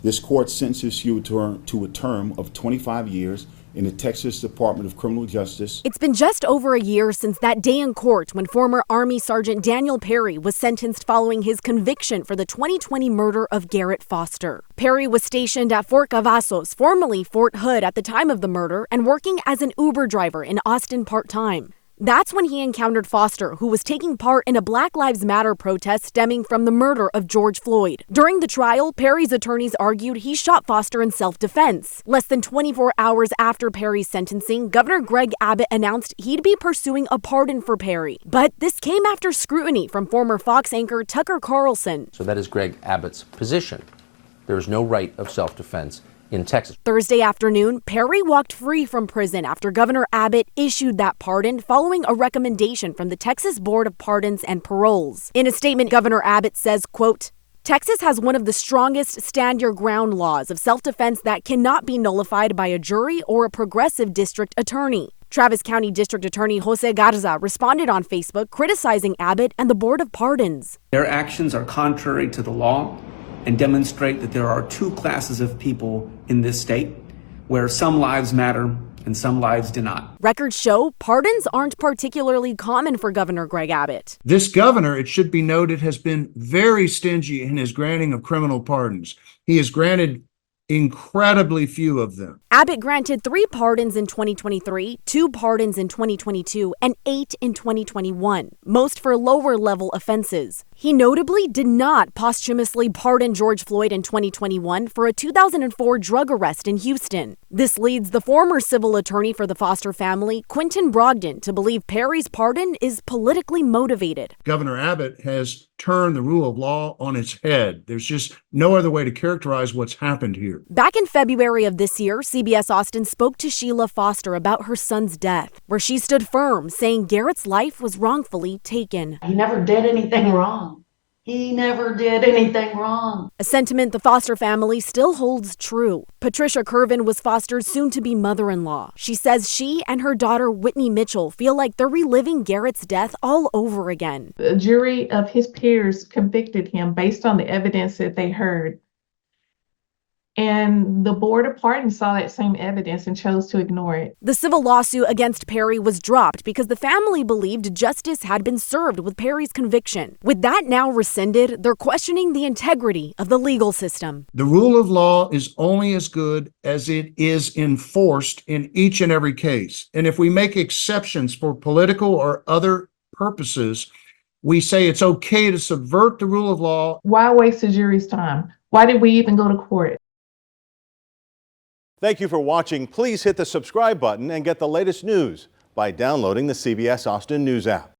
This court sentences you to a term of 25 years in the Texas Department of Criminal Justice. It's been just over a year since that day in court when former Army Sergeant Daniel Perry was sentenced following his conviction for the 2020 murder of Garrett Foster. Perry was stationed at Fort Cavazos, formerly Fort Hood, at the time of the murder and working as an Uber driver in Austin part-time. That's when he encountered Foster, who was taking part in a Black Lives Matter protest stemming from the murder of George Floyd. During the trial, Perry's attorneys argued he shot Foster in self-defense. Less than 24 hours after Perry's sentencing, Governor Greg Abbott announced he'd be pursuing a pardon for Perry. But this came after scrutiny from former Fox anchor Tucker Carlson. So that is Greg Abbott's position. There is no right of self-defense in Texas. Thursday afternoon, Perry walked free from prison after Governor Abbott issued that pardon following a recommendation from the Texas Board of Pardons and Paroles. In a statement, Governor Abbott says, quote, "Texas has one of the strongest stand-your-ground laws of self-defense that cannot be nullified by a jury or a progressive district attorney." Travis County District Attorney Jose Garza responded on Facebook criticizing Abbott and the Board of Pardons. Their actions are contrary to the law and demonstrate that there are two classes of people in this state where some lives matter and some lives do not. Records show pardons aren't particularly common for Governor Greg Abbott. This governor, it should be noted, has been very stingy in his granting of criminal pardons. He has granted incredibly few of them. Abbott granted 3 pardons in 2023, 2 pardons in 2022, and 8 in 2021, most for lower-level offenses. He notably did not posthumously pardon George Floyd in 2021 for a 2004 drug arrest in Houston. This leads the former civil attorney for the Foster family, Quentin Brogdon, to believe Perry's pardon is politically motivated. Governor Abbott has turned the rule of law on its head. There's just no other way to characterize what's happened here. Back in February of this year, CBS Austin spoke to Sheila Foster about her son's death, where she stood firm, saying Garrett's life was wrongfully taken. He never did anything wrong. He never did anything wrong. A sentiment the Foster family still holds true. Patricia Curvin was Foster's soon-to-be mother-in-law. She says she and her daughter Whitney Mitchell feel like they're reliving Garrett's death all over again. A jury of his peers convicted him based on the evidence that they heard. And the Board of Pardons saw that same evidence and chose to ignore it. The civil lawsuit against Perry was dropped because the family believed justice had been served with Perry's conviction. With that now rescinded, they're questioning the integrity of the legal system. The rule of law is only as good as it is enforced in each and every case. And if we make exceptions for political or other purposes, we say it's okay to subvert the rule of law. Why waste the jury's time? Why did we even go to court? Thank you for watching. Please hit the subscribe button and get the latest news by downloading the CBS Austin News app.